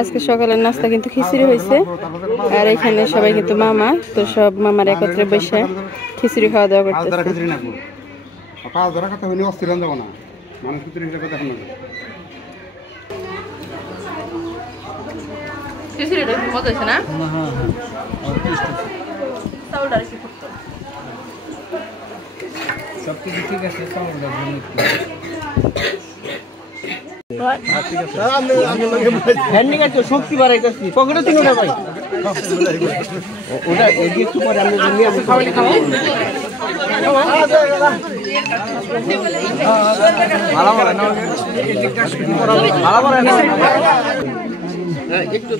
আজকে সকালের নাস্তা কিন্তু খিচুড়ি হয়েছে আর এখানে সবাই কিন্তু মামা তো সব মামার একত্রে বসে খিচুড়ি খাওয়া দাওয়া করতেছে সবকিছু ঠিক আছে শক্তি বাড়াইতেছি পকেটে তিন ভাই ওটা এদিকে একটু পরে আমি খাওয়ালি খাবো একটু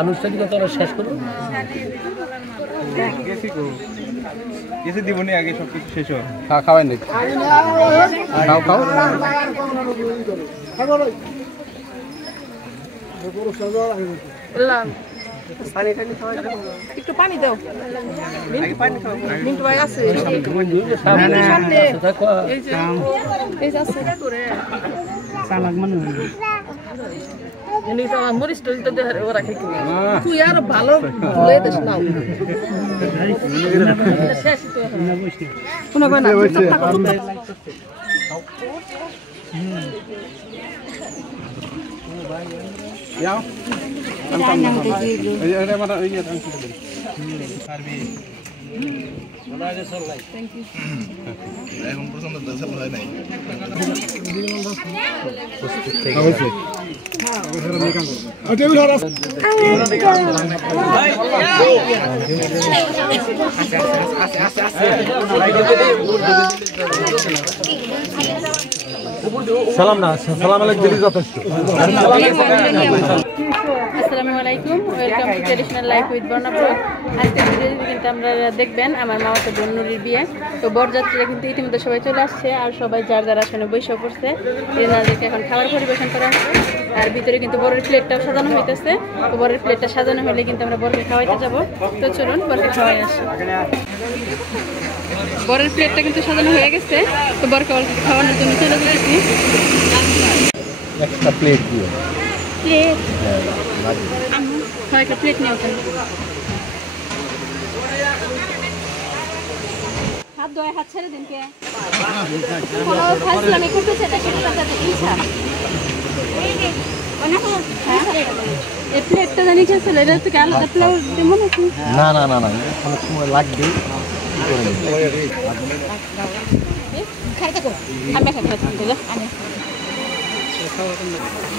আনুষ্ঠানিকতা শেষ করো কিছু দিবনি আগে সবকিছু শেষ হয় খাওয়াই নেই খাও খাও একটু পানি দাও মিন্টু ভাই আছে তুই আর ভালো ভুলে দিস না এখন পর্যন্ত দশল হয় নাই সালাম না সালাম আলাইকুম যথেষ্ট আসসালামু আলাইকুম welcome to traditional life with Barna blog. আজকের ভিডিওতে কিন্তু আমরা দেখবেন আমার মামাতো বোন নুরির বিয়ে। তো বরযাত্রীরা কিন্তু ইতিমধ্যে সবাই চলে আসছে আর সবাই যার যার আসনে বসে পড়ছে। এনাদেরকে এখন খাবার পরিবেশন করা হচ্ছে আর ভিতরে কিন্তু বরের প্লেটটাও সাজানো হইতেছে। তো বরের প্লেটটা সাজানো হলে কিন্তু আমরা বরকে খাওয়াইতে যাব। তো চলুন বরকে খাওয়াই আসি। বরের প্লেটটা কিন্তু সাজানো হয়ে গেছে। তো বরকে খাওয়ানোর জন্য চলে যেতেছি। একটা প্লেট দিও প্লেট একটা প্লেট নিয়ে ওঠেন হাত ধোয় হাত ছেড়ে দিন কে ফাজলামি করতেছে না সেটা সাথে ইচ্ছা এই প্লেটটা জানি কে ছিল এটা তো আলাদা প্লেট দেবো নাকি না না না না কোনো সময় লাগবে খাইতে কো আমি খাইতে আমি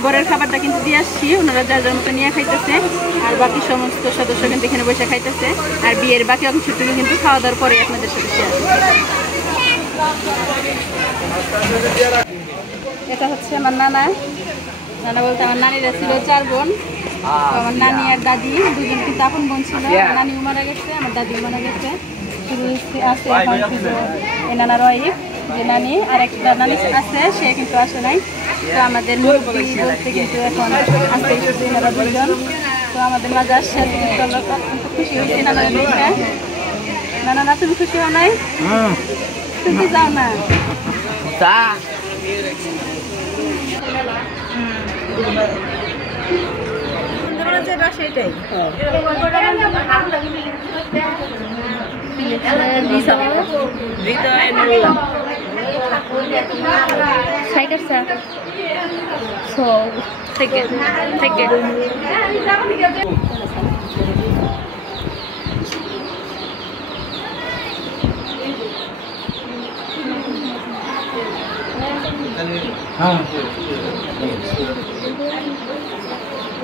বরের খাবারটা কিন্তু দিয়ে আসছি ওনারা যার যার মতো নিয়ে খাইতেছে আর বাকি সমস্ত সদস্য কিন্তু এখানে বসে খাইতেছে আর বিয়ের বাকি অংশটুকু কিন্তু খাওয়া দাওয়ার পরে আপনাদের সাথে শেয়ার। এটা হচ্ছে আমার নানা বলতে আমার নানিরা ছিল 4 বোন। আমার নানি আর দাদি দুজন কিন্তু আপন বোন ছিল। নানিও মারা গেছে আমার দাদিও মারা গেছে শুধু আছে এখন শুধু এই নানার ওয়াইফ যে নানি আর একটা নানি আছে সে কিন্তু আসে নাই। তো আমাদের মুরব্বী বলতে কিন্তু এখন আসতে শুধু এনারা দুজন। তো আমাদের মাঝে আসছে কিন্তু আমরা অত্যন্ত খুশি হয়েছি নানার দেখে। নানা তুমি খুশি হও নাই? তুমি যাও না সেটাই সাইডের স্যার থেকে হ্যাঁ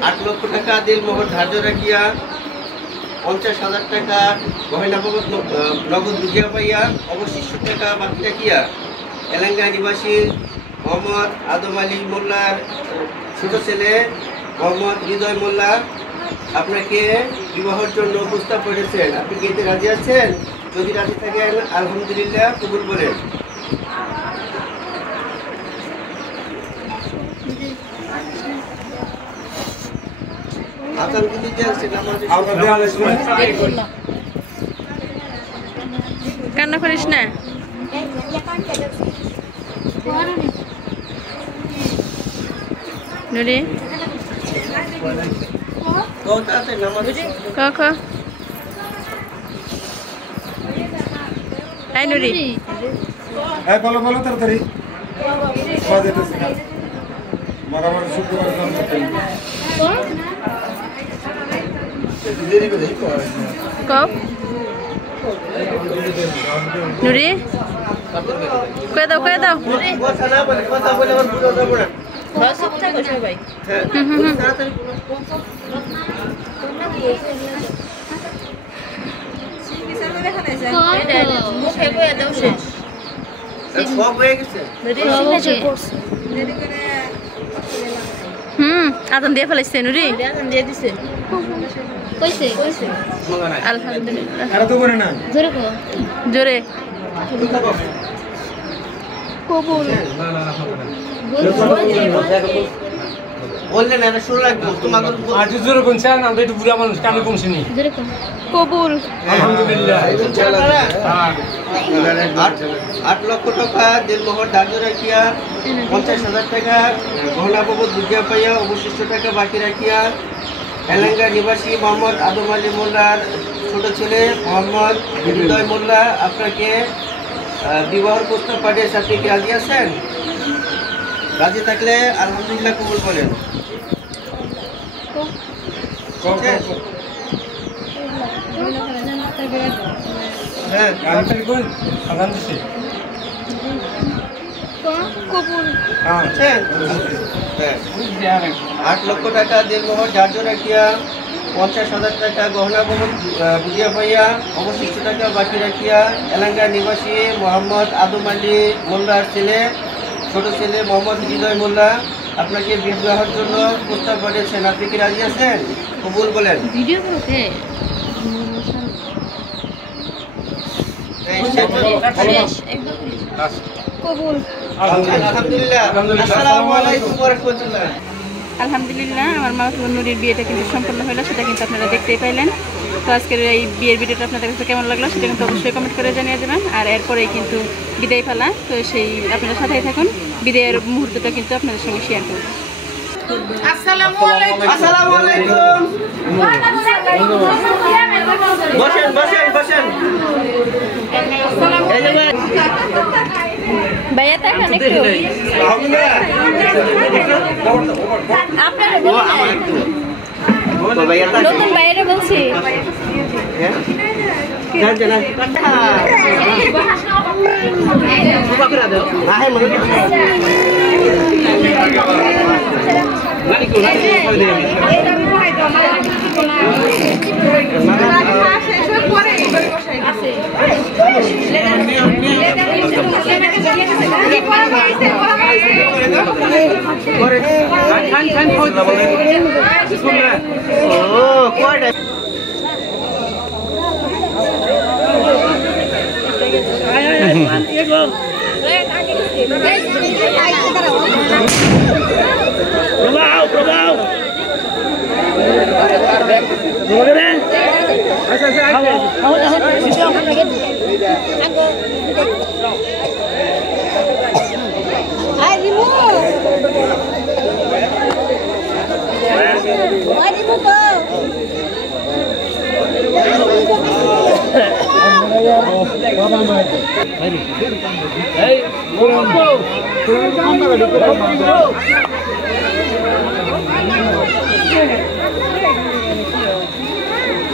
8 লক্ষ টাকা দিল মোহর ধার্য রাখিয়া 50,000 টাকা গহনা নগদ বুঝিয়া পাইয়া অবশিষ্ট টাকা বাকি রাখিয়া এলাঙ্গা নিবাসী মোহাম্মদ আদম আলী মোল্লার ছোট ছেলে মোহাম্মদ হৃদয় মোল্লা আপনাকে বিবাহের জন্য প্রস্তাব করেছেন। আপনি কি এতে রাজি আছেন? যদি রাজি থাকেন আলহামদুলিল্লাহ কবুল বলেন। আজান দিতে যাচ্ছে নামাজে কান্না করিস না। নুরি কথা আছে নামাজে ক এই নুরি এই বলো বলো তাড়াতাড়ি বাজে তো মারামারি শুক্রবার দাম করতে দেরি করে ক নুরি কয়ে দাও কথা না বলে কথা বলে আমার বুঝা যাবে না বস কথা কইছ ভাই তাড়াতাড়ি মুখে কয়ে দাও শেষ সব হয়ে গেছে আজান দিয়ে ফেলাইছে নুরি আজান দিয়ে দিছে কইছে আলহামদুলিল্লাহ আর তো বলে না জোরে কবুল বললে না শুরু লাগবে তোমাকে আজ জোরে কোনছেন আমরা একটু বুড়া মানুষ কামে কমছিনি জোরে কবুল আলহামদুলিল্লাহ 8 লক্ষ টাকা দিলমোহর ধার্য রাখিয়া 50,000 টাকা গহনা বাবদ বুঝিয়া পাইয়া অবশিষ্ট টাকা বাকি রাখিয়া এলাঙ্গা নিবাসী মোহাম্মদ আদম আলী মোল্লার ছোট ছেলে মোহাম্মদ হৃদয় মোল্লা আপনাকে বিবাহ প্রস্তাব পাঠিয়েছে। আপনি কি রাজি আছেন? রাজি থাকলে আলহামদুলিল্লাহ কবুল বলেন। হ্যাঁ তাড়াতাড়ি কই আজান দিছি কবুল হ্যাঁ হ্যাঁ 8 লক্ষ টাকা দিলমোহর ধার্য রাখিয়া 50,000 টাকা গহনা বাবদ বুঝিয়া পাইয়া অবশিষ্ট টাকা বাকি রাখিয়া এলাঙ্গা নিবাসী মোহাম্মদ আদম আলী মোল্লার ছোট ছেলে মোহাম্মদ হৃদয় মোল্লা আপনাকে বিবাহের জন্য প্রস্তাব পাঠিয়েছেন। আপনি কি রাজি আছেন? কবুল বলেন। ভিডিও করতে কবুল আলহামদুলিল্লাহ। আসসালামু আলাইকুম ওয়া রাহমাতুল্লাহ। আলহামদুলিল্লাহ আমার মা নুরির বিয়েটা কিন্তু সম্পূর্ণ হলো, সেটা কিন্তু আপনারা দেখতেই পাইলেন। তো আজকের এই বিয়ের ভিডিওটা আপনাদের কাছে কেমন লাগলো সেটা কিন্তু অবশ্যই কমেন্ট করে জানিয়ে দেবেন। আর এরপরেই কিন্তু বিদায় ফেলা, তো সেই আপনারা সাথেই থাকুন, বিদায়ের মুহূর্তটা কিন্তু আপনাদের সঙ্গে শেয়ার করব। আসসালামু আলাইকুম। বসেন বসেন বসেন। ভাইয়া তাকান একটু, আপনারা নতুন বাইরে বলছি।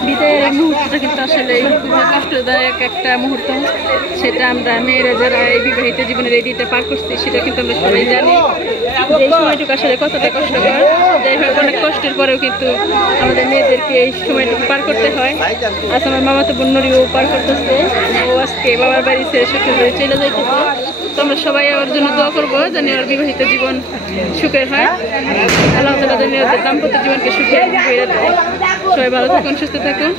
বিদায়ের এই মুহূর্তটা কিন্তু আসলে খুবই কষ্টদায়ক একটা মুহূর্ত, সেটা আমরা মেয়েরা যারা এই বিবাহিত জীবনের এই দিনটা পার করছি সেটা কিন্তু আমরা সবাই জানি যে এই সময়টুকু আসলে কতটা কষ্টকর। যাই হোক, অনেক কষ্টের পরেও কিন্তু আমাদের মেয়েদেরকে এই সময়টুকু পার করতে হয়। আজ আমার মামা তো বোনরিও পার করতেছে, ও আজকে বাবার বাড়ি ছেড়ে শ্বশুর বাড়ি চলে যাইতেছে। তো আমরা সবাই ওর জন্য দোয়া করবো যেন ওর বিবাহিত জীবন সুখের হয়। আল্লাহ তাআলা যেন ওদের দাম্পত্য জীবনকে সুখের করে দেয়। সবাই ভালো থাকুন, সুস্থ থাকুন।